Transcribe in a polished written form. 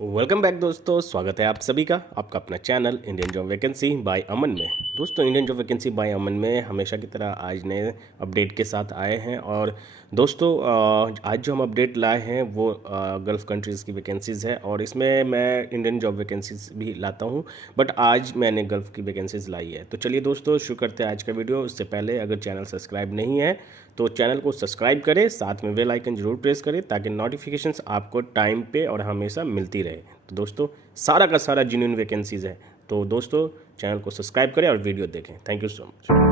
Welcome back दोस्तों, स्वागत है आप सभी का आपका अपना channel Indian job vacancy by Aman में। दोस्तों, Indian job vacancy by Aman में हमेशा की तरह आज नए अपडेट के साथ आए हैं। और दोस्तों, आज जो हम अपडेट लाए हैं वो गल्फ़ कंट्रीज़ की वैकेंसीज़ है और इसमें मैं इंडियन जॉब वैकेंसीज़ भी लाता हूं, बट आज मैंने गल्फ़ की वैकेंसीज़ लाई है। तो चलिए दोस्तों, शुरू करते हैं आज का वीडियो। उससे पहले अगर चैनल सब्सक्राइब नहीं है तो चैनल को सब्सक्राइब करें, साथ में बेल आइकन जरूर प्रेस करें ताकि नोटिफिकेशंस आपको टाइम पे और हमेशा मिलती रहे। तो दोस्तों, सारा का सारा जेन्युइन वैकेंसीज़ है। तो दोस्तों, चैनल को सब्सक्राइब करें और वीडियो देखें। Thank you so much.